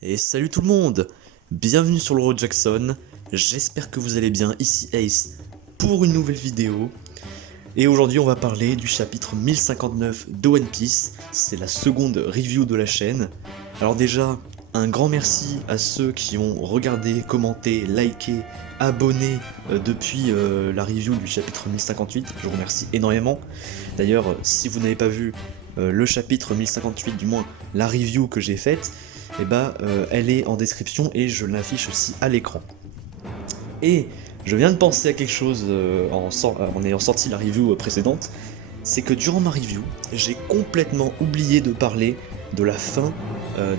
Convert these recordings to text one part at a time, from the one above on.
Et salut tout le monde! Bienvenue sur le Road Jackson, j'espère que vous allez bien, ici Ace pour une nouvelle vidéo. Et aujourd'hui on va parler du chapitre 1059 de One Piece, c'est la seconde review de la chaîne. Alors déjà, un grand merci à ceux qui ont regardé, commenté, liké, abonné depuis la review du chapitre 1058, je vous remercie énormément. D'ailleurs, si vous n'avez pas vu le chapitre 1058, du moins la review que j'ai faite, et elle est en description et je l'affiche aussi à l'écran. Et je viens de penser à quelque chose en ayant sorti la review précédente, c'est que durant ma review, j'ai complètement oublié de parler de la fin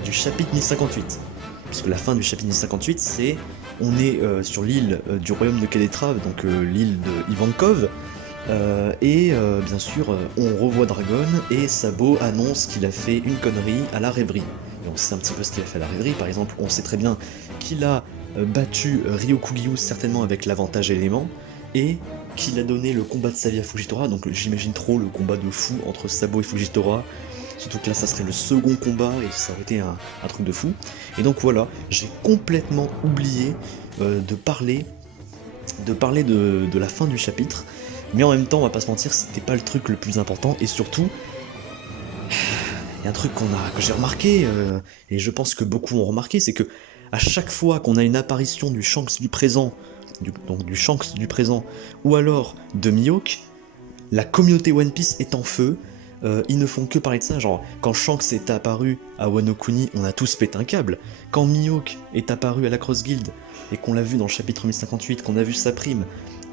du chapitre 1058. Puisque la fin du chapitre 1058, c'est on est sur l'île du royaume de Kaletra, donc l'île de Ivankov, bien sûr, on revoit Dragon et Sabo annonce qu'il a fait une connerie à la rêverie. Et on sait un petit peu ce qu'il a fait à la rêverie, par exemple, on sait très bien qu'il a battu Ryokugyu certainement avec l'avantage élément, et qu'il a donné le combat de sa vie à Fujitora, donc j'imagine trop le combat de fou entre Sabo et Fujitora, surtout que là ça serait le second combat et ça aurait été un truc de fou. Et donc voilà, j'ai complètement oublié de parler de la fin du chapitre, mais en même temps on va pas se mentir, c'était pas le truc le plus important, et surtout il y a un truc que j'ai remarqué, et je pense que beaucoup ont remarqué, c'est que à chaque fois qu'on a une apparition du Shanks du présent, donc du Shanks du présent, ou alors de Mihawk, la communauté One Piece est en feu. Ils ne font que parler de ça, genre quand Shanks est apparu à Wano Kuni, on a tous pété un câble. Quand Mihawk est apparu à la Cross Guild, et qu'on l'a vu dans le chapitre 1058, qu'on a vu sa prime,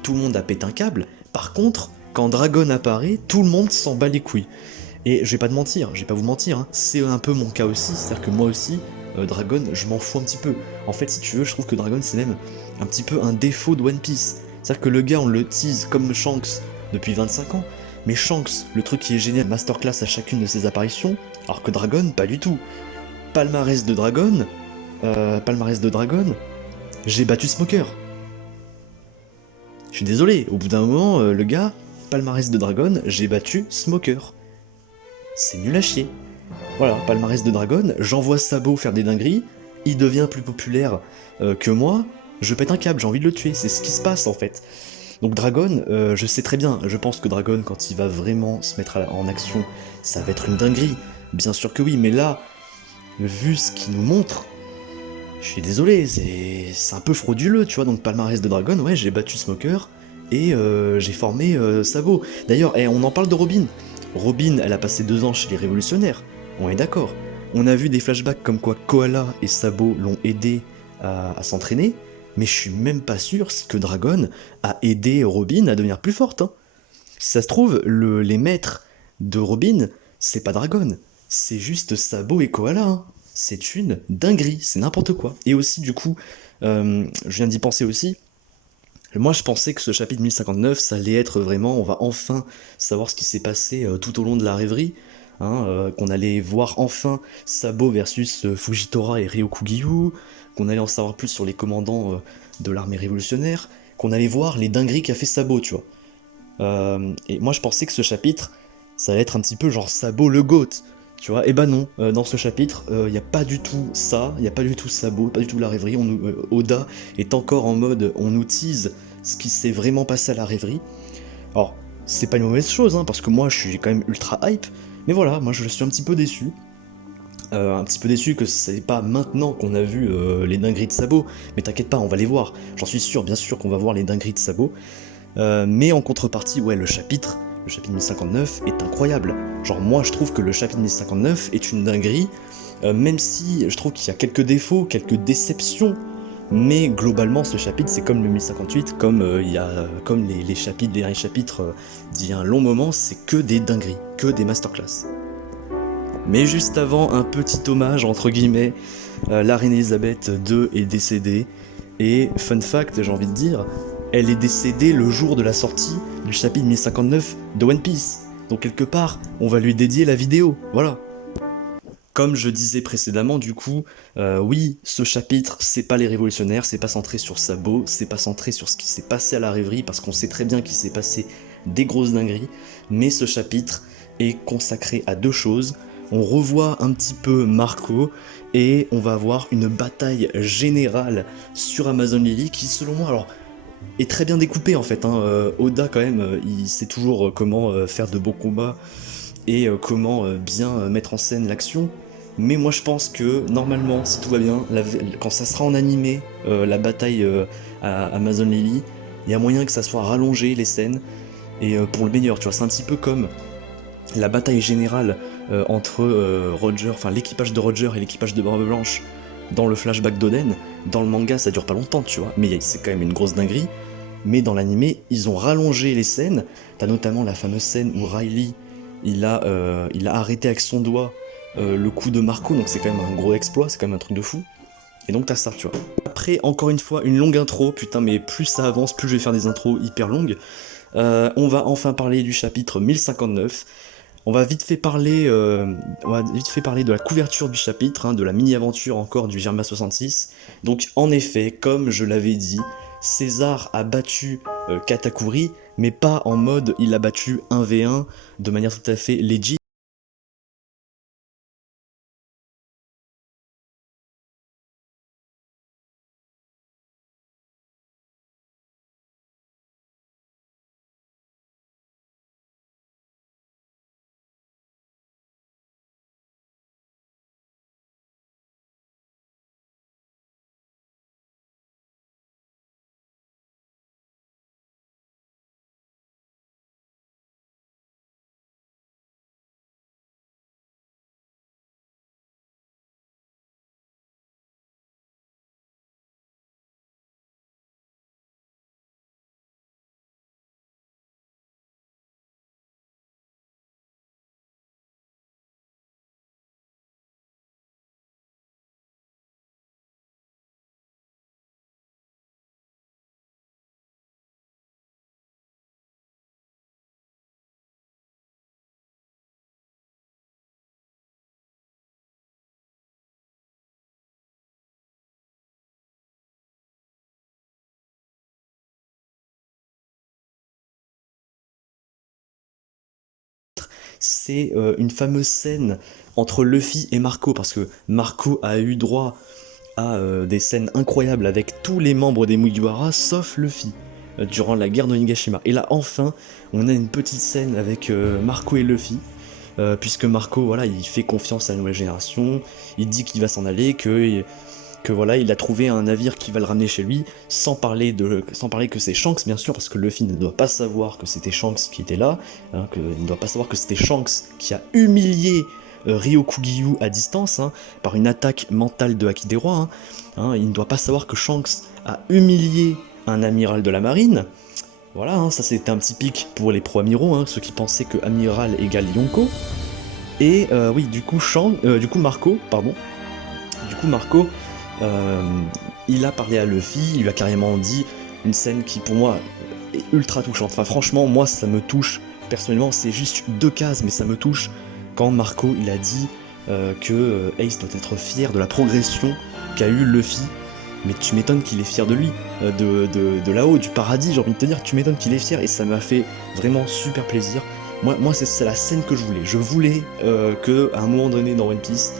tout le monde a pété un câble. Par contre, quand Dragon apparaît, tout le monde s'en bat les couilles. Et je vais pas vous mentir, hein, c'est un peu mon cas aussi, c'est-à-dire que moi aussi, Dragon, je m'en fous un petit peu. En fait, si tu veux, je trouve que Dragon, c'est même un petit peu un défaut de One Piece. C'est-à-dire que le gars, on le tease comme Shanks depuis 25 ans, mais Shanks, le truc qui est génial, masterclass à chacune de ses apparitions, alors que Dragon, pas du tout. Palmarès de Dragon, j'ai battu Smoker. Je suis désolé, au bout d'un moment, le gars, palmarès de Dragon, j'ai battu Smoker. C'est nul à chier. Voilà, palmarès de Dragon, j'envoie Sabo faire des dingueries, il devient plus populaire que moi, je pète un câble, j'ai envie de le tuer, c'est ce qui se passe en fait. Donc Dragon, je sais très bien, je pense que Dragon, quand il va vraiment se mettre en action, ça va être une dinguerie, bien sûr que oui, mais là, vu ce qu'il nous montre, je suis désolé, c'est un peu frauduleux, tu vois, donc palmarès de Dragon, ouais, j'ai battu Smoker, et j'ai formé Sabo. D'ailleurs, on en parle de Robin. Robin, elle a passé 2 ans chez les révolutionnaires, on est d'accord. On a vu des flashbacks comme quoi Koala et Sabo l'ont aidé à s'entraîner, mais je suis même pas sûr que Dragon a aidé Robin à devenir plus forte. Hein. Si ça se trouve, les maîtres de Robin, c'est pas Dragon, c'est juste Sabo et Koala. Hein. C'est une dinguerie, c'est n'importe quoi. Et aussi, du coup, je viens d'y penser aussi, moi je pensais que ce chapitre 1059, ça allait être vraiment, on va enfin savoir ce qui s'est passé tout au long de la rêverie, hein, qu'on allait voir enfin Sabo versus Fujitora et Ryokugyu, qu'on allait en savoir plus sur les commandants de l'armée révolutionnaire, qu'on allait voir les dingueries qu'a fait Sabo, tu vois. Et moi je pensais que ce chapitre, ça allait être un petit peu genre Sabo le GOAT, tu vois. Et bah non, dans ce chapitre, il n'y a pas du tout ça, il n'y a pas du tout Sabo, pas du tout la rêverie, Oda est encore en mode, on nous tease ce qui s'est vraiment passé à la rêverie. Alors, c'est pas une mauvaise chose, hein, parce que moi je suis quand même ultra hype, mais voilà, moi je suis un petit peu déçu. Un petit peu déçu que c'est pas maintenant qu'on a vu les dingueries de Sabo, mais t'inquiète pas, on va les voir, j'en suis sûr, bien sûr qu'on va voir les dingueries de Sabo. Mais en contrepartie, ouais, le chapitre 1059 est incroyable. Genre moi je trouve que le chapitre 1059 est une dinguerie, même si je trouve qu'il y a quelques défauts, quelques déceptions, mais globalement ce chapitre c'est comme le 1058, comme les chapitres, les derniers chapitres d'il y a un long moment, c'est que des dingueries, que des masterclass. Mais juste avant, un petit hommage entre guillemets, la reine Elisabeth II est décédée, et fun fact j'ai envie de dire, elle est décédée le jour de la sortie du chapitre 1059 de One Piece. Donc quelque part, on va lui dédier la vidéo, voilà. Comme je disais précédemment, du coup, oui, ce chapitre, c'est pas les révolutionnaires, c'est pas centré sur Sabo, c'est pas centré sur ce qui s'est passé à la rêverie, parce qu'on sait très bien qu'il s'est passé des grosses dingueries, mais ce chapitre est consacré à 2 choses. on revoit un petit peu Marco, et on va avoir une bataille générale sur Amazon Lily qui, selon moi, alors, est très bien découpée en fait, hein. Oda quand même, il sait toujours comment faire de beaux combats et comment bien mettre en scène l'action. Mais moi je pense que normalement, si tout va bien, quand ça sera en animé, la bataille à Amazon Lily, il y a moyen que ça soit rallongé les scènes, et pour le meilleur, tu vois, c'est un petit peu comme la bataille générale entre Roger, enfin l'équipage de Roger et l'équipage de Barbe Blanche dans le flashback d'Oden. Dans le manga, ça dure pas longtemps, tu vois, mais c'est quand même une grosse dinguerie. Mais dans l'animé, ils ont rallongé les scènes. T'as notamment la fameuse scène où Riley, il a arrêté avec son doigt le coup de Marco, donc c'est quand même un gros exploit, c'est quand même un truc de fou. Et donc t'as ça, tu vois. Après, encore une fois, une longue intro, putain, mais plus ça avance, plus je vais faire des intros hyper longues. On va enfin parler du chapitre 1059. On va vite fait parler de la couverture du chapitre, hein, de la mini-aventure encore du Germa 66. Donc en effet, comme je l'avais dit, César a battu Katakuri, mais pas en mode il a battu 1v1 de manière tout à fait legit. C'est une fameuse scène entre Luffy et Marco, parce que Marco a eu droit à des scènes incroyables avec tous les membres des Mugiwara, sauf Luffy, durant la guerre de Nigashima. Et là, enfin, on a une petite scène avec Marco et Luffy, puisque Marco, voilà, il fait confiance à la nouvelle génération, il dit qu'il va s'en aller, que voilà, il a trouvé un navire qui va le ramener chez lui, sans parler que c'est Shanks, bien sûr, parce que Luffy ne doit pas savoir que c'était Shanks qui était là, hein, il ne doit pas savoir que c'était Shanks qui a humilié Ryokugyu à distance, hein, par une attaque mentale de Haki des Rois, il ne doit pas savoir que Shanks a humilié un amiral de la marine. Voilà, ça c'était un petit pic pour les pro-amiraux, ceux qui pensaient que amiral égale Yonko. Et oui, du coup, Marco, il a parlé à Luffy, il lui a carrément dit une scène qui pour moi est ultra touchante. Enfin franchement, moi ça me touche, personnellement c'est juste 2 cases, mais ça me touche quand Marco il a dit que Ace doit être fier de la progression qu'a eu Luffy. Mais tu m'étonnes qu'il est fier de lui, de là-haut, du paradis, j'ai envie de te dire, tu m'étonnes qu'il est fier, et ça m'a fait vraiment super plaisir. Moi c'est la scène que je voulais. Je voulais que à un moment donné dans One Piece,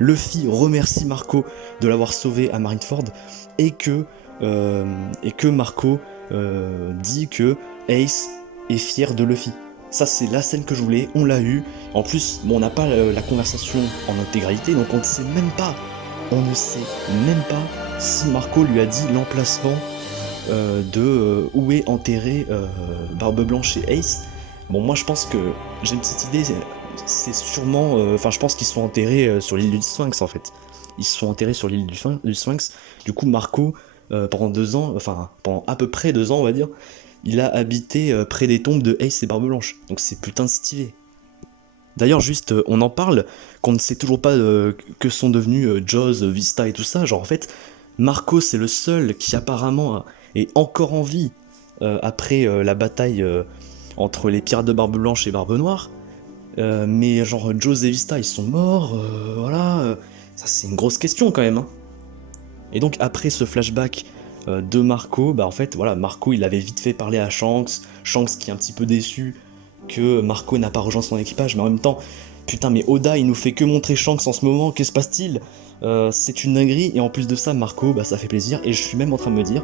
Luffy remercie Marco de l'avoir sauvé à Marineford, et que Marco dit que Ace est fier de Luffy. Ça c'est la scène que je voulais, on l'a eu. En plus, bon, on n'a pas la conversation en intégralité, donc on ne sait même pas si Marco lui a dit l'emplacement de où est enterré Barbe Blanche et Ace. Bon, moi je pense que j'ai une petite idée, c'est sûrement... je pense qu'ils sont enterrés sur l'île du Sphinx en fait. Ils sont enterrés sur l'île du Sphinx. Du coup, Marco, pendant à peu près 2 ans, on va dire, il a habité près des tombes de Ace et Barbe Blanche. Donc c'est putain de stylé. D'ailleurs, juste, on en parle, qu'on ne sait toujours pas que sont devenus Jaws, Vista et tout ça. Genre, en fait, Marco, c'est le seul qui apparemment est encore en vie après la bataille entre les pirates de Barbe Blanche et Barbe Noire. Mais genre, Jaws et Vista, ils sont morts, voilà. Ça, c'est une grosse question quand même. Et donc, après ce flashback de Marco, en fait, voilà, Marco, il avait vite fait parler à Shanks. Shanks qui est un petit peu déçu que Marco n'a pas rejoint son équipage, mais en même temps, Putain, mais Oda, il nous fait que montrer Shanks en ce moment, que se passe-t-il? C'est une dinguerie, et en plus de ça, Marco, bah ça fait plaisir, et je suis même en train de me dire,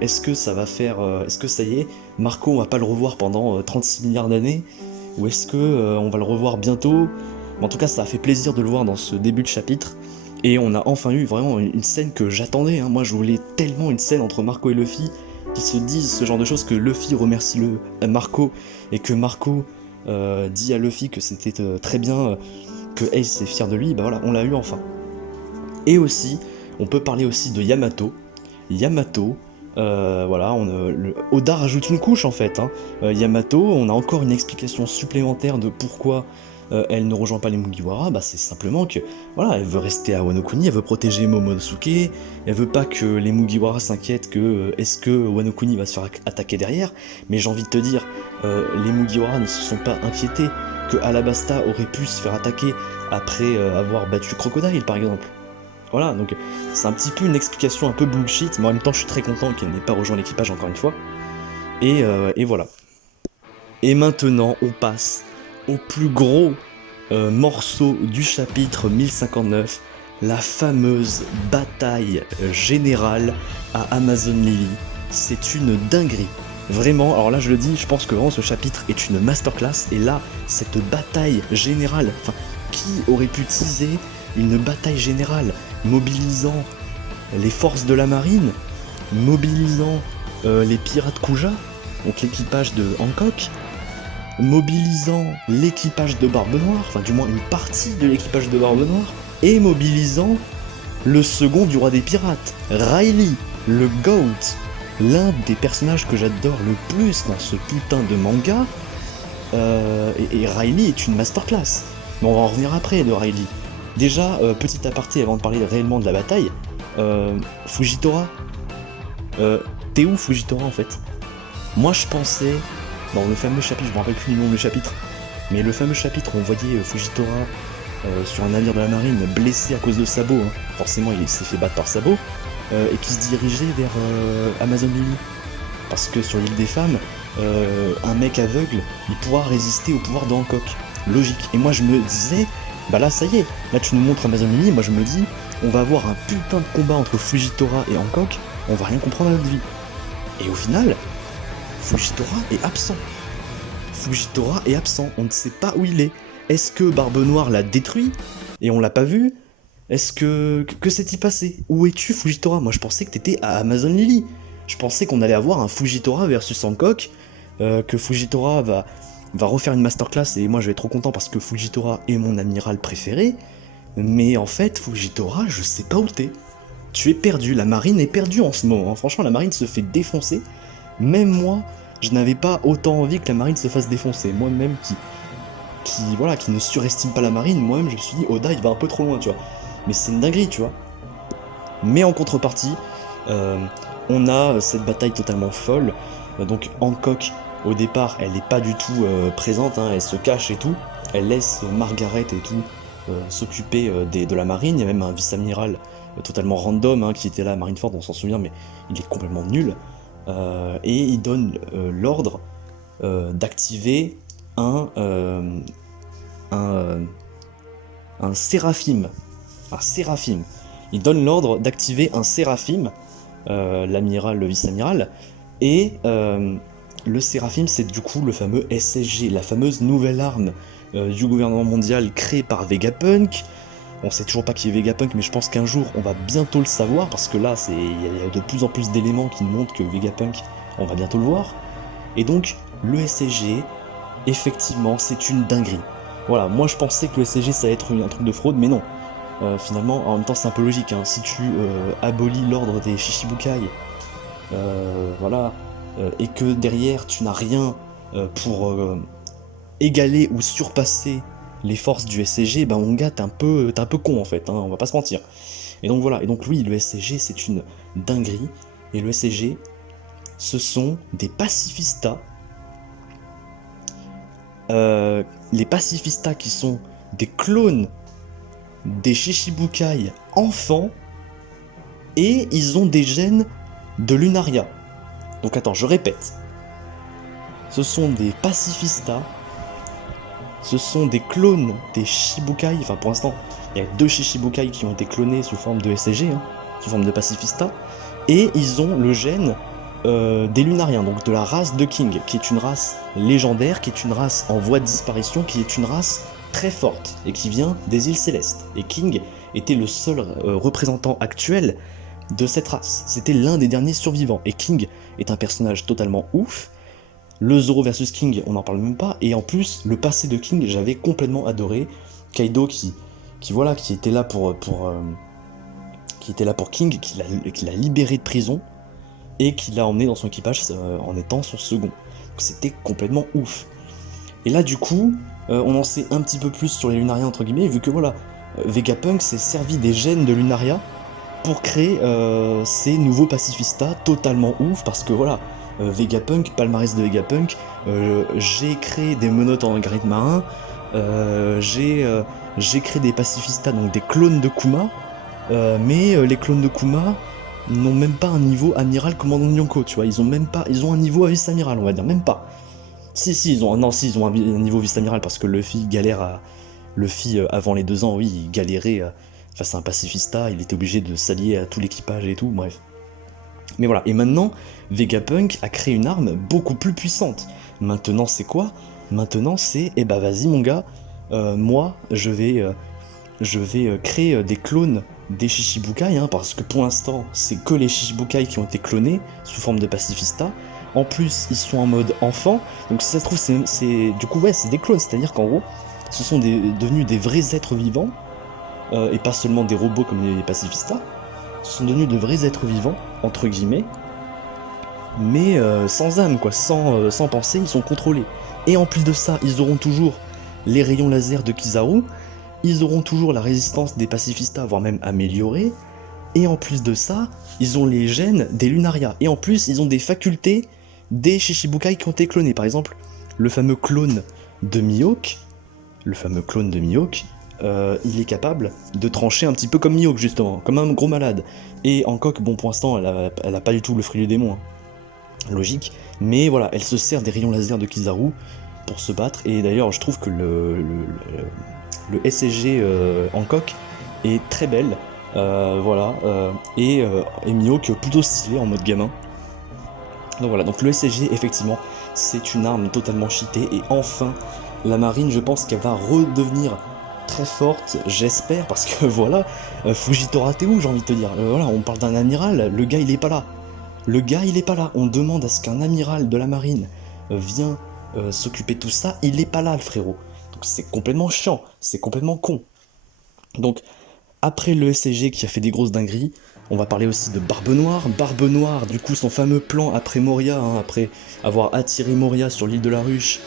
est-ce que ça va faire... est-ce que ça y est, Marco, on va pas le revoir pendant 36 milliards d'années? Ou est-ce que on va le revoir bientôt? En tout cas, ça a fait plaisir de le voir dans ce début de chapitre, et on a enfin eu vraiment une scène que j'attendais, hein. Moi je voulais tellement une scène entre Marco et Luffy, qui se disent ce genre de choses, que Luffy remercie Marco, et que Marco dit à Luffy que c'était très bien, que Ace est fier de lui, bah voilà, on l'a eu enfin. Et aussi, on peut parler aussi de Yamato. Yamato, voilà, Oda rajoute une couche en fait, hein. Yamato, on a encore une explication supplémentaire de pourquoi elle ne rejoint pas les Mugiwara. Bah c'est simplement que, voilà, elle veut rester à Wano Kuni, elle veut protéger Momonosuke, elle veut pas que les Mugiwara s'inquiètent que est-ce que Wano Kuni va se faire attaquer derrière. Mais j'ai envie de te dire, les Mugiwara ne se sont pas inquiétés que Alabasta aurait pu se faire attaquer après avoir battu Crocodile par exemple. Voilà, donc c'est un petit peu une explication un peu bullshit, mais en même temps je suis très content qu'elle n'ait pas rejoint l'équipage encore une fois. Et voilà. Et maintenant on passe au plus gros morceau du chapitre 1059, la fameuse bataille générale à Amazon Lily. C'est une dinguerie. Vraiment, alors là je le dis, je pense que vraiment ce chapitre est une masterclass, et là, cette bataille générale, enfin, qui aurait pu teaser une bataille générale mobilisant les forces de la marine, mobilisant les pirates Kuja, donc l'équipage de Hancock, mobilisant l'équipage de Barbe Noire, enfin du moins une partie de l'équipage de Barbe Noire, et mobilisant le second du roi des pirates, Riley, le GOAT, l'un des personnages que j'adore le plus dans ce putain de manga, et Riley est une masterclass. Mais on va en revenir après de Riley. Déjà, petit aparté avant de parler réellement de la bataille, Fujitora, t'es où Fujitora en fait? Moi je pensais, dans le fameux chapitre, je me rappelle plus du nom du chapitre, mais le fameux chapitre où on voyait Fujitora sur un navire de la marine blessé à cause de Sabo, hein. Forcément il s'est fait battre par Sabo, et qui se dirigeait vers Amazon Lily. Parce que sur l'île des femmes, un mec aveugle, il pourra résister au pouvoir de Hancock. Logique. Et moi je me disais, bah là ça y est, là tu nous montres Amazon Lily, moi je me dis, on va avoir un putain de combat entre Fujitora et Hancock, on va rien comprendre à notre vie. Et au final, Fujitora est absent. Fujitora est absent, on ne sait pas où il est. Est-ce que Barbe Noire l'a détruit et on l'a pas vu? Est-ce que s'est-il passé? Où es-tu Fujitora? Moi je pensais que t'étais à Amazon Lily. Je pensais qu'on allait avoir un Fujitora versus Hancock, que Fujitora va refaire une masterclass, et moi je vais être trop content parce que Fujitora est mon amiral préféré. Mais en fait, Fujitora, je sais pas où t'es. Tu es perdu, la marine est perdue en ce moment, hein. Franchement, la marine se fait défoncer. Même moi, je n'avais pas autant envie que la marine se fasse défoncer. Moi-même qui ne surestime pas la marine, moi-même je me suis dit, Oda il va un peu trop loin, tu vois. Mais c'est une dinguerie, tu vois. Mais en contrepartie, on a cette bataille totalement folle. Donc Hancock, au départ, elle n'est pas du tout présente, hein, elle se cache et tout. Elle laisse Margaret et tout s'occuper de la marine. Il y a même un vice-amiral totalement random, hein, qui était là à Marineford, on s'en souvient, mais il est complètement nul. Et il donne l'ordre d'activer un séraphim. Un séraphim. Il donne l'ordre d'activer un séraphim, l'amiral, le vice-amiral, et le séraphim, c'est du coup le fameux SSG, la fameuse nouvelle arme du gouvernement mondial créée par Vegapunk. On sait toujours pas qui est Vegapunk, mais je pense qu'un jour on va bientôt le savoir, parce que là il y a de plus en plus d'éléments qui nous montrent que Vegapunk, on va bientôt le voir. Et donc le SSG, effectivement, c'est une dinguerie. Voilà, moi je pensais que le SSG ça allait être un truc de fraude, mais non. Finalement, en même temps c'est un peu logique, hein. Si tu abolis l'ordre des Shichibukai, voilà, et que derrière tu n'as rien pour égaler ou surpasser les forces du SCG, bah mon gars t'es un peu con en fait, hein, on va pas se mentir. Et donc voilà, et donc oui, le SCG c'est une dinguerie, et le SCG ce sont des pacifistas, les pacifistas qui sont des clones des Shichibukai enfants, et ils ont des gènes de Lunaria. Donc attends, je répète, ce sont des pacifistas, ce sont des clones des Shichibukai, enfin pour l'instant, il y a 2 Shichibukai qui ont été clonés sous forme de SSG, hein, sous forme de pacifista, et ils ont le gène des Lunariens, donc de la race de King, qui est une race légendaire, qui est une race en voie de disparition, qui est une race très forte, et qui vient des îles Célestes. Et King était le seul représentant actuel de cette race. C'était l'un des derniers survivants, et King est un personnage totalement ouf. Le Zoro versus King, on n'en parle même pas, et en plus, le passé de King, j'avais complètement adoré. Kaido qui était là pour King, qui l'a libéré de prison, et qui l'a emmené dans son équipage en étant son second. C'était complètement ouf. Et là, du coup, on en sait un petit peu plus sur les Lunariens, entre guillemets, vu que voilà, Vegapunk s'est servi des gènes de Lunaria pour créer ces nouveaux pacifistas totalement ouf, parce que voilà, Vegapunk, palmarès de Vegapunk, j'ai créé des menottes en granit marin, j'ai créé des pacifistas, donc des clones de Kuma, mais les clones de Kuma n'ont même pas un niveau amiral commandant de Yonko, tu vois, ils ont un niveau à vice-amiral, on va dire, même pas. Ils ont un niveau vice-amiral, parce que Luffy galère Luffy, avant les 2 ans, oui, il galérait face à un pacifista, il était obligé de s'allier à tout l'équipage et tout, bref. Mais voilà, et maintenant, Vegapunk a créé une arme beaucoup plus puissante. Maintenant, c'est quoi? Maintenant, c'est, eh bah vas-y mon gars, moi, je vais créer des clones des Shichibukai, hein, parce que pour l'instant, c'est que les Shichibukai qui ont été clonés sous forme de pacifista. En plus, ils sont en mode enfant, donc si ça se trouve, du coup, ouais, c'est des clones, c'est-à-dire qu'en gros, ce sont devenus des vrais êtres vivants, et pas seulement des robots comme les pacifistas. Ce sont devenus de vrais êtres vivants, entre guillemets, mais sans âme, quoi, sans pensée, ils sont contrôlés. Et en plus de ça, ils auront toujours les rayons laser de Kizaru, ils auront toujours la résistance des pacifistas, voire même améliorée, et en plus de ça, ils ont les gènes des Lunaria, et en plus, ils ont des facultés des Shichibukai qui ont été clonés. Par exemple, le fameux clone de Mihawk, il est capable de trancher un petit peu comme Mihawk, justement, comme un gros malade. Et Hancock, bon, pour l'instant, elle a pas du tout le fruit du démon, hein. Logique, mais voilà, elle se sert des rayons laser de Kizaru pour se battre, et d'ailleurs, je trouve que le SSG Hancock est très belle, et Mihawk plutôt stylé en mode gamin. Donc voilà, donc le SSG, effectivement, c'est une arme totalement cheatée, et enfin, la marine, je pense qu'elle va redevenir très forte, j'espère, parce que voilà, Fujitora, t'es où, j'ai envie de te dire, voilà, on parle d'un amiral, le gars il est pas là, on demande à ce qu'un amiral de la marine vienne s'occuper de tout ça, il est pas là, le frérot, donc c'est complètement chiant, c'est complètement con. Donc, après le SSG qui a fait des grosses dingueries, on va parler aussi de Barbe Noire, du coup son fameux plan après Moria, hein, après avoir attiré Moria sur l'île de la Ruche.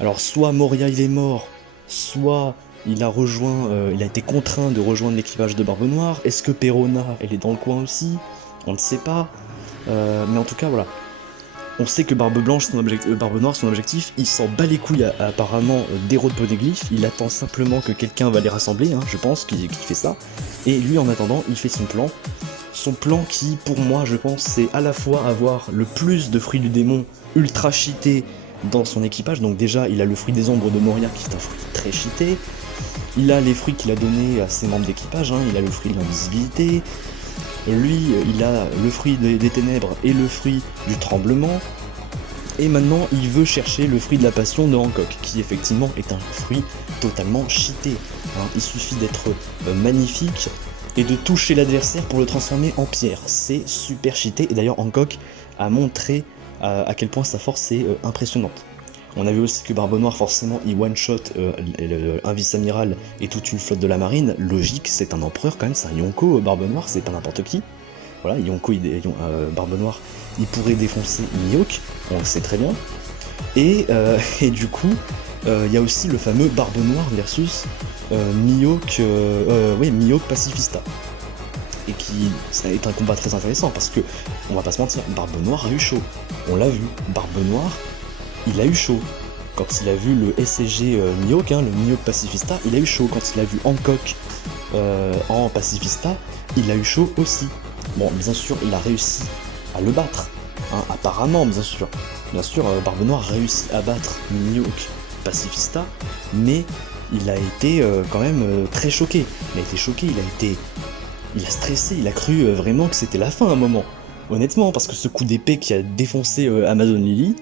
Alors soit Moria il est mort, soit il a été contraint de rejoindre l'équipage de Barbe Noire. Est-ce que Perona elle est dans le coin aussi? On ne sait pas. Mais en tout cas voilà. On sait que Barbe Noire, son objectif, il s'en bat les couilles apparemment d'héros de Poneglyph, il attend simplement que quelqu'un va les rassembler, hein, je pense, qu'il fait ça, et lui en attendant, il fait son plan qui, pour moi, je pense, c'est à la fois avoir le plus de fruits du démon ultra cheaté dans son équipage, donc déjà, il a le fruit des ombres de Moria qui est un fruit très cheaté, il a les fruits qu'il a donnés à ses membres d'équipage, hein, il a le fruit de l'invisibilité, lui, il a le fruit des ténèbres et le fruit du tremblement. Et maintenant, il veut chercher le fruit de la passion de Hancock, qui effectivement est un fruit totalement cheaté. Hein. Il suffit d'être magnifique et de toucher l'adversaire pour le transformer en pierre. C'est super cheaté. Et d'ailleurs, Hancock a montré à quel point sa force est impressionnante. On a vu aussi que Barbe Noire, forcément, il one-shot un vice-amiral et toute une flotte de la marine. Logique, c'est un empereur quand même, c'est un Yonko, Barbe Noire, c'est pas n'importe qui. Voilà, Barbe Noire, il pourrait défoncer Mihawk, on le sait très bien. Et du coup, il y a aussi le fameux Barbe Noire versus Mihawk Pacifista. Et ça est un combat très intéressant, parce que, on va pas se mentir, Barbe Noire a eu chaud. On l'a vu, Barbe Noire, il a eu chaud. Quand il a vu le SSG Mihawk, le Mihawk Pacifista, il a eu chaud. Quand il a vu Hancock en Pacifista, il a eu chaud aussi. Bon, bien sûr, il a réussi à le battre. Hein, apparemment, bien sûr. Bien sûr, Barbe Noire réussit à battre Mihawk pacifista, mais il a été quand même très choqué. Il a été choqué, il a stressé, il a cru vraiment que c'était la fin à un moment. Honnêtement, parce que ce coup d'épée qui a défoncé Amazon Lily,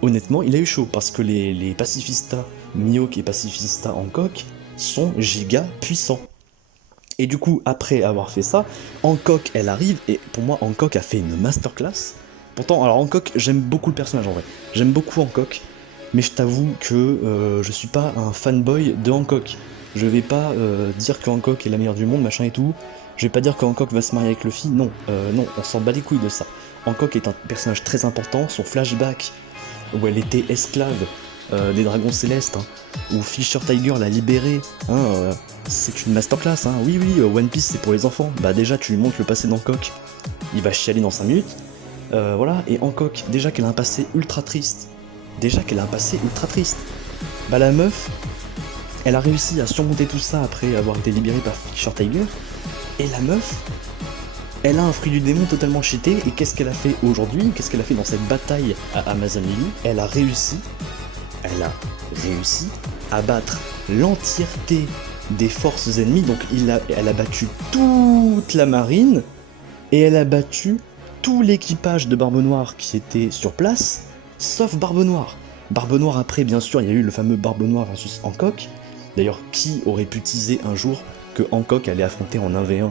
honnêtement, il a eu chaud, parce que les pacifistas Mihawk et pacifista Hancock sont giga puissants. Et du coup, après avoir fait ça, Hancock, elle arrive, et pour moi, Hancock a fait une masterclass. Pourtant, alors Hancock, j'aime beaucoup le personnage en vrai. J'aime beaucoup Hancock, mais je t'avoue que je suis pas un fanboy de Hancock. Je vais pas dire que Hancock est la meilleure du monde, machin et tout. Je vais pas dire que Hancock va se marier avec Luffy, non, non, on s'en bat les couilles de ça. Hancock est un personnage très important, son flashback, où elle était esclave des dragons célestes, hein, où Fisher Tiger l'a libérée, hein, c'est une masterclass, hein. Oui, One Piece c'est pour les enfants. Bah déjà, tu lui montres le passé d'Hancock, il va chialer dans 5 minutes. Voilà, et Hancock, déjà qu'elle a un passé ultra triste. Bah la meuf, elle a réussi à surmonter tout ça après avoir été libérée par Fisher Tiger. Et la meuf, elle a un fruit du démon totalement cheaté. Et qu'est-ce qu'elle a fait aujourd'hui? Qu'est-ce qu'elle a fait dans cette bataille à Amazon Lily? Elle a réussi à battre l'entièreté des forces ennemies. Donc elle a battu toute la marine. Et elle a battu tout l'équipage de Barbe Noire qui était sur place, sauf Barbe Noire. Barbe Noire, après, bien sûr, il y a eu le fameux Barbe Noire versus Hancock. D'ailleurs, qui aurait pu teaser un jour que Hancock allait affronter en 1v1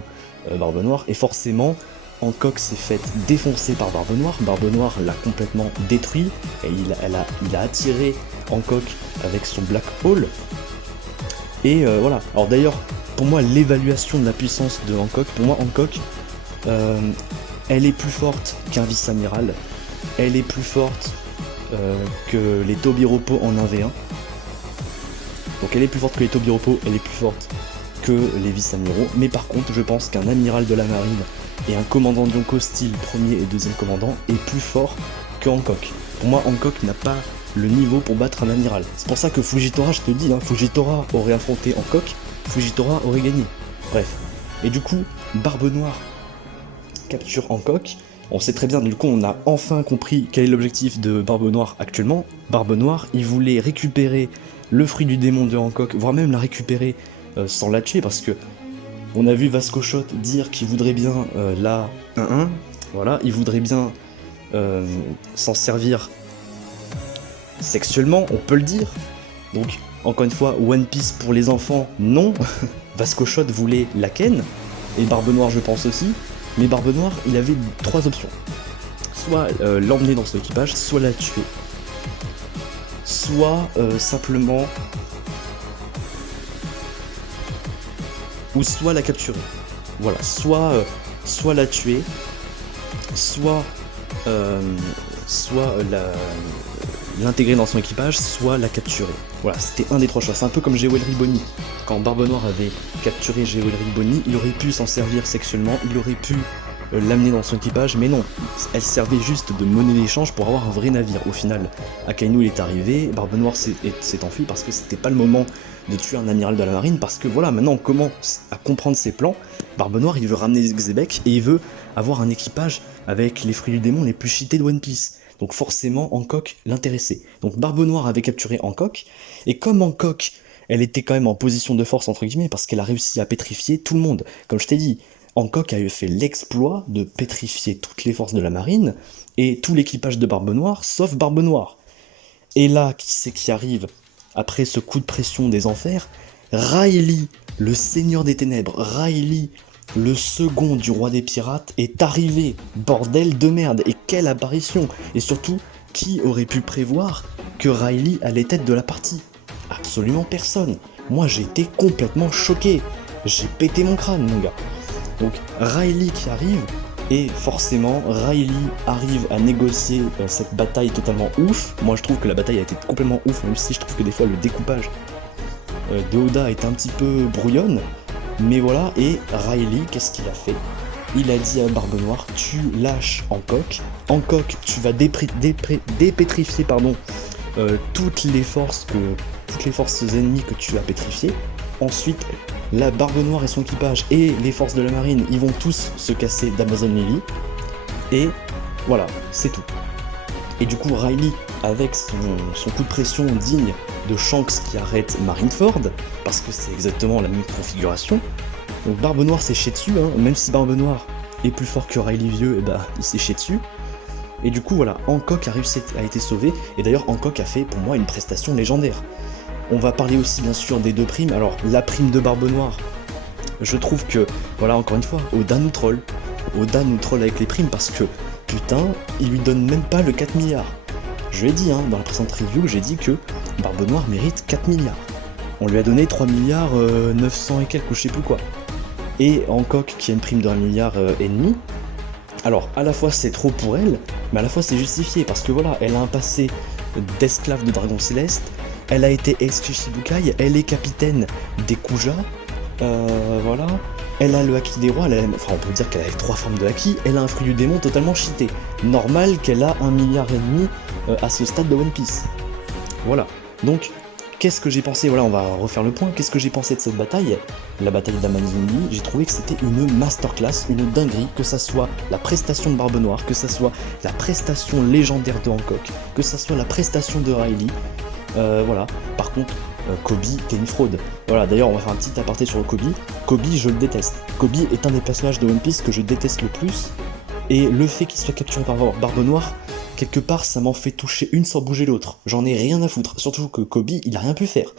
Barbe Noire? Et forcément, Hancock s'est fait défoncer par Barbe Noire. Barbe Noire l'a complètement détruit, et il a attiré Hancock avec son Black Hole. Et voilà. Alors d'ailleurs, pour moi, l'évaluation de la puissance de Hancock, Hancock, elle est plus forte qu'un vice-amiral, elle est plus forte que les Tobiropo en 1v1. Donc elle est plus forte que les Tobiropo, elle est plus forte que les vice-amiraux, mais par contre je pense qu'un amiral de la marine et un commandant de Yonko style premier et deuxième commandant est plus fort que Hancock. Pour moi, Hancock n'a pas le niveau pour battre un amiral. C'est pour ça que Fujitora, je te dis, hein, Fujitora aurait affronté Hancock, Fujitora aurait gagné. Bref. Et du coup, Barbe Noire capture Hancock. On sait très bien, du coup, on a enfin compris quel est l'objectif de Barbe Noire actuellement. Barbe Noire, il voulait récupérer le fruit du démon de Hancock, voire même la récupérer sans la tuer, parce que on a vu Vasco Shot dire qu'il voudrait bien la 1-1, voilà, il voudrait bien s'en servir sexuellement, on peut le dire. Donc, encore une fois, One Piece pour les enfants, non. Vasco Shot voulait la ken, et Barbe Noire je pense aussi. Mais Barbe Noire, il avait 3 options. Soit l'emmener dans son équipage, soit la tuer. Soit simplement... Ou soit la capturer. Voilà, soit la tuer, soit l'intégrer dans son équipage, soit la capturer. Voilà, c'était un des 3 choix. C'est un peu comme Jewelry Bonnie. Quand Barbe Noire avait capturé Jewelry Bonnie, il aurait pu s'en servir sexuellement, il aurait pu l'amener dans son équipage, mais non, elle servait juste de monnaie d'échange pour avoir un vrai navire. Au final, Akainu il est arrivé, Barbe Noire s'est enfui parce que c'était pas le moment de tuer un amiral de la marine, parce que voilà, maintenant on commence à comprendre ses plans. Barbe Noire, il veut ramener Xebec et il veut avoir un équipage avec les fruits du démon les plus cheatés de One Piece. Donc forcément, Hancock l'intéressait. Donc Barbe Noire avait capturé Hancock, et comme Hancock, elle était quand même en position de force, entre guillemets, parce qu'elle a réussi à pétrifier tout le monde. Comme je t'ai dit, Hancock a fait l'exploit de pétrifier toutes les forces de la marine, et tout l'équipage de Barbe Noire, sauf Barbe Noire. Et là, qui c'est qui arrive après ce coup de pression des enfers? Riley, le seigneur des ténèbres, Riley, le second du roi des pirates, est arrivé. Bordel de merde, et quelle apparition! Et surtout, qui aurait pu prévoir que Riley allait être de la partie? Absolument personne. Moi j'ai été complètement choqué. J'ai pété mon crâne, mon gars. Donc Riley qui arrive, et forcément Riley arrive à négocier cette bataille totalement ouf. Moi je trouve que la bataille a été complètement ouf, même si je trouve que des fois le découpage de Oda est un petit peu brouillonne. Mais voilà, et Riley, qu'est-ce qu'il a fait? Il a dit à Barbe Noire, tu lâches Hancock. Hancock, tu vas dépétrifier toutes les forces ennemies que tu as pétrifiées. Ensuite, la Barbe Noire et son équipage et les forces de la marine, ils vont tous se casser d'Amazon Lily. Et voilà, c'est tout. Et du coup, Riley, avec son coup de pression digne de Shanks qui arrête Marineford, parce que c'est exactement la même configuration. Donc Barbe Noire s'est chié dessus, hein, même si Barbe Noire est plus fort que Riley vieux, et bah il s'est chié dessus. Et du coup voilà, Hancock a été sauvé, et d'ailleurs Hancock a fait pour moi une prestation légendaire. On va parler aussi bien sûr des deux primes. Alors la prime de Barbe Noire, je trouve que, voilà encore une fois, Oda nous troll avec les primes parce que, putain, il lui donne même pas le 4 milliards. Je l'ai dit, hein, dans la précédente review, j'ai dit que Barbe Noire mérite 4 milliards. On lui a donné 3 milliards 900 et quelques, ou je sais plus quoi. Et Hancock qui a une prime de 1 milliard et demi. Alors, à la fois c'est trop pour elle, mais à la fois c'est justifié, parce que voilà, elle a un passé d'esclave de Dragon Céleste, elle a été ex-Shichibukai, elle est capitaine des Kuja, voilà, elle a le haki des rois, enfin on peut dire qu'elle a les 3 formes de haki, elle a un fruit du démon totalement cheaté. Normal qu'elle a 1 milliard et demi à ce stade de One Piece. Voilà, donc qu'est-ce que j'ai pensé, voilà on va refaire le point, qu'est-ce que j'ai pensé de cette bataille, la bataille d'Amazoni, j'ai trouvé que c'était une masterclass, une dinguerie, que ça soit la prestation de Barbe Noire, que ça soit la prestation légendaire de Hancock, que ça soit la prestation de Riley, voilà, par contre, Kobe, t'es une fraude. Voilà, d'ailleurs, on va faire un petit aparté sur Kobe. Kobe, je le déteste. Kobe est un des personnages de One Piece que je déteste le plus, et le fait qu'il soit capturé par Barbe Noire, quelque part, ça m'en fait toucher une sans bouger l'autre. J'en ai rien à foutre, surtout que Kobe, il a rien pu faire.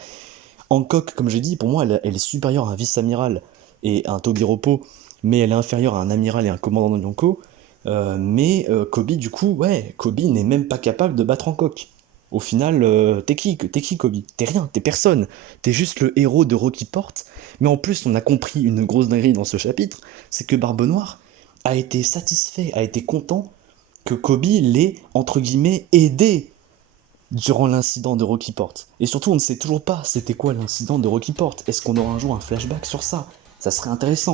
Hancock, comme j'ai dit, pour moi, elle est supérieure à un vice-amiral et à un Tobiropo, mais elle est inférieure à un amiral et un commandant de Yonko. Mais Kobe, du coup, ouais, Kobe n'est même pas capable de battre Hancock. Au final, t'es qui Kobe? T'es rien, t'es personne. T'es juste le héros de Rocky Port. Mais en plus, on a compris une grosse dinguerie dans ce chapitre, c'est que Barbe Noire a été satisfait, a été content que Kobe l'ait, entre guillemets, aidé durant l'incident de Rocky Port. Et surtout, on ne sait toujours pas c'était quoi l'incident de Rocky Port. Est-ce qu'on aura un jour un flashback sur ça? Ça serait intéressant.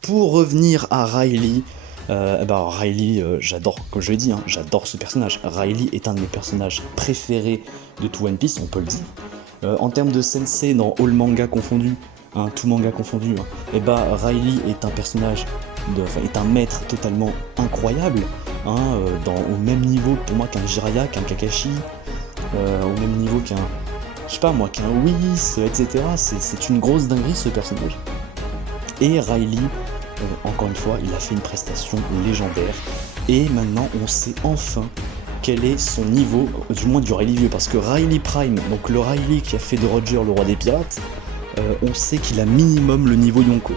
Pour revenir à Riley, Riley, j'adore, comme je l'ai dit, hein, j'adore ce personnage. Riley est un de mes personnages préférés de tout One Piece, on peut le dire. En termes de sensei, dans all manga confondu, hein, tout manga confondu, hein, Riley est un personnage, est un maître totalement incroyable, hein, au même niveau pour moi qu'un Jiraiya, qu'un Kakashi, au même niveau qu'un, je sais pas moi, qu'un Whis, etc. C'est une grosse dinguerie ce personnage. Et Riley, encore une fois, il a fait une prestation légendaire. Et maintenant, on sait enfin quel est son niveau, du moins du Riley vieux, parce que Riley Prime, donc le Riley qui a fait de Roger le roi des pirates, on sait qu'il a minimum le niveau Yonko,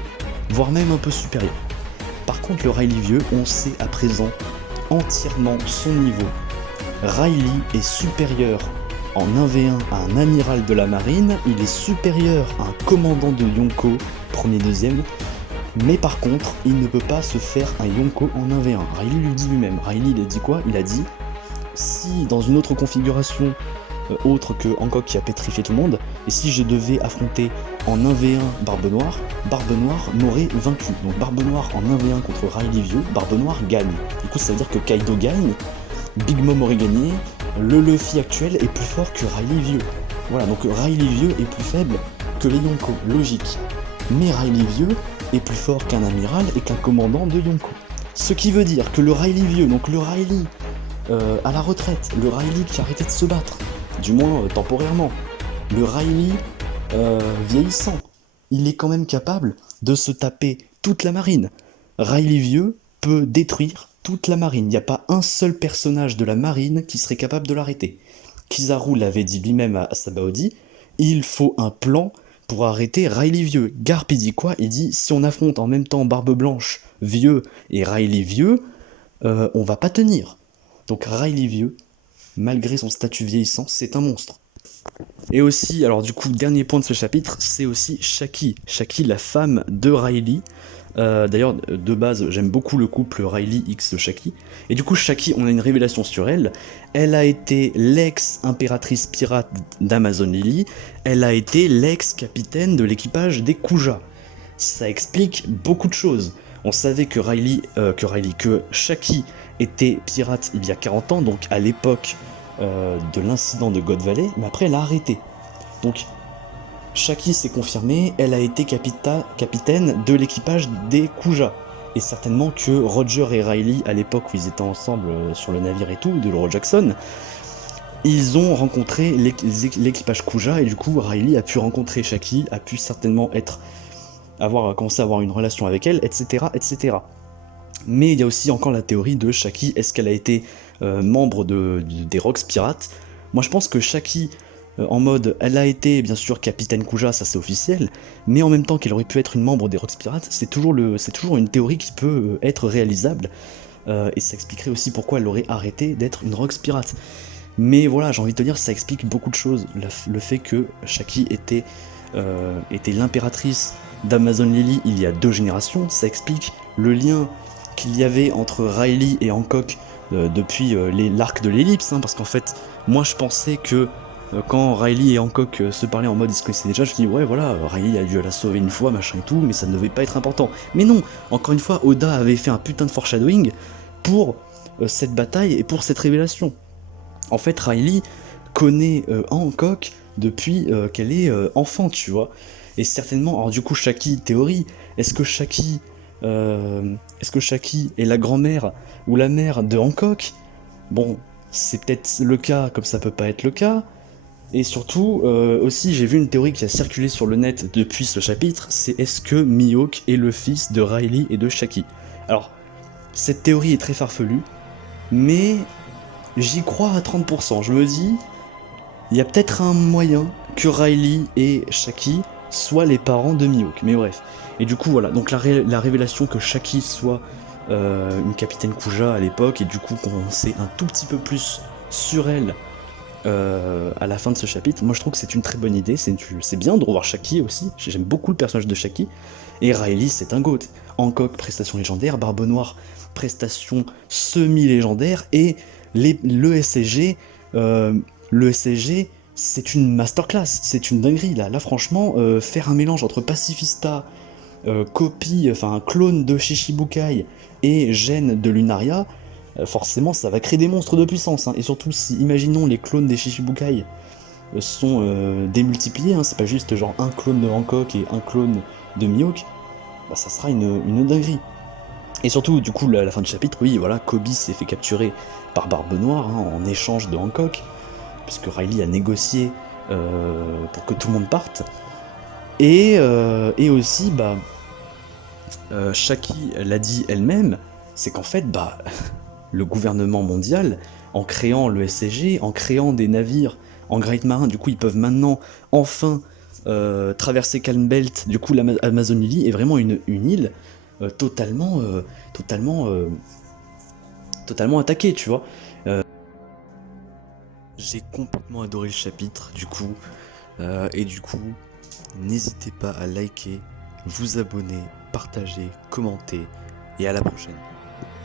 voire même un peu supérieur. Par contre, le Riley vieux, on sait à présent entièrement son niveau. Riley est supérieur en 1v1 à un amiral de la marine, il est supérieur à un commandant de Yonko, premier, deuxième, mais par contre, il ne peut pas se faire un Yonko en 1v1. Riley lui dit lui-même. Riley, il a dit quoi? Il a dit, si dans une autre configuration, autre que Hancock qui a pétrifié tout le monde, et si je devais affronter en 1v1 Barbe Noire m'aurait vaincu. Donc Barbe Noire en 1v1 contre Riley vieux, Barbe Noire gagne. Du coup, ça veut dire que Kaido gagne, Big Mom aurait gagné, le Luffy actuel est plus fort que Riley vieux. Voilà, donc Riley vieux est plus faible que les Yonko, logique. Mais Riley vieux est plus fort qu'un amiral et qu'un commandant de Yonko. Ce qui veut dire que le Riley vieux, donc le Riley à la retraite, le Riley qui a arrêté de se battre, du moins temporairement, le Riley vieillissant, il est quand même capable de se taper toute la marine. Riley vieux peut détruire toute la marine, il n'y a pas un seul personnage de la marine qui serait capable de l'arrêter. Kizaru l'avait dit lui-même à Sabaody, il faut un plan pour arrêter Riley vieux. Garp il dit quoi? Il dit si on affronte en même temps Barbe Blanche vieux et Riley vieux, on va pas tenir. Donc Riley vieux, malgré son statut vieillissant, c'est un monstre. Et aussi, alors du coup, dernier point de ce chapitre, c'est aussi Shaki. Shaki, la femme de Riley. D'ailleurs, de base, j'aime beaucoup le couple Riley x Shaki. Et du coup, Shaki, on a une révélation sur elle. Elle a été l'ex-impératrice pirate d'Amazon Lily. Elle a été l'ex-capitaine de l'équipage des Kuja. Ça explique beaucoup de choses. On savait que Shaki était pirate il y a 40 ans, donc à l'époque de l'incident de God Valley, mais après elle a arrêté. Donc Shaki s'est confirmée, elle a été capitaine de l'équipage des Kuja. et certainement que Roger et Riley, à l'époque où ils étaient ensemble sur le navire et tout, de l'Euro Jackson, ils ont rencontré l'équipage Kuja, et du coup Riley a pu rencontrer Shaki, a pu certainement commencé à avoir une relation avec elle, etc., etc. Mais il y a aussi encore la théorie de Shaki, est-ce qu'elle a été membre des Rocks Pirates? Moi je pense que Shaki, en mode, elle a été bien sûr capitaine Kuja, ça c'est officiel, mais en même temps qu'elle aurait pu être une membre des Rocks Pirates, c'est toujours une théorie qui peut être réalisable, et ça expliquerait aussi pourquoi elle aurait arrêté d'être une Rocks Pirate. Mais voilà, j'ai envie de te dire, ça explique beaucoup de choses, le fait que Shaki était l'impératrice d'Amazon Lily il y a 2 générations, ça explique le lien qu'il y avait entre Riley et Hancock depuis l'arc de l'ellipse, hein, parce qu'en fait, moi je pensais que quand Riley et Hancock se parlaient en mode ils se connaissaient déjà, je me dis ouais voilà, Riley a dû la sauver une fois, machin et tout, mais ça ne devait pas être important. Mais non, encore une fois, Oda avait fait un putain de foreshadowing pour cette bataille et pour cette révélation. En fait, Riley connaît Hancock depuis qu'elle est enfant, tu vois. Et certainement, alors du coup, Shaki, théorie, est-ce que Shaki est la grand-mère ou la mère de Hancock? Bon, c'est peut-être le cas, comme ça peut pas être le cas. Et surtout, aussi, j'ai vu une théorie qui a circulé sur le net depuis ce chapitre, c'est est-ce que Mihawk est le fils de Riley et de Shaki? Alors, cette théorie est très farfelue, mais j'y crois à 30%. Je me dis, il y a peut-être un moyen que Riley et Shaki soient les parents de Mihawk, mais bref. Et du coup, voilà, donc la révélation que Shaki soit une capitaine Kuja à l'époque, et du coup qu'on sait un tout petit peu plus sur elle à la fin de ce chapitre, moi je trouve que c'est une très bonne idée, c'est bien de revoir Shaki aussi, j'aime beaucoup le personnage de Shaki, et Riley c'est un GOAT. Hancock, prestation légendaire, Barbe Noire, prestation semi-légendaire, et le SSG, c'est une masterclass, c'est une dinguerie là. Là franchement, faire un mélange entre Pacifista, copie, enfin un clone de Shichibukai et gène de Lunaria, forcément ça va créer des monstres de puissance, hein. Et surtout si, imaginons, les clones des Shichibukai sont démultipliés, hein, c'est pas juste genre un clone de Hancock et un clone de Mihawk, bah ça sera une dinguerie. Et surtout, du coup, à la fin du chapitre, oui, voilà, Kobe s'est fait capturer par Barbe Noire, hein, en échange de Hancock, puisque Riley a négocié pour que tout le monde parte. Et aussi, Shaki l'a dit elle-même, c'est qu'en fait, le gouvernement mondial, en créant le SSG, en créant des navires en Great Marine, du coup, ils peuvent maintenant enfin traverser Calm Belt. Du coup, l'Amazon Lily est vraiment une île totalement attaquée, tu vois. J'ai complètement adoré le chapitre, du coup, et du coup, n'hésitez pas à liker, vous abonner, partager, commenter, et à la prochaine.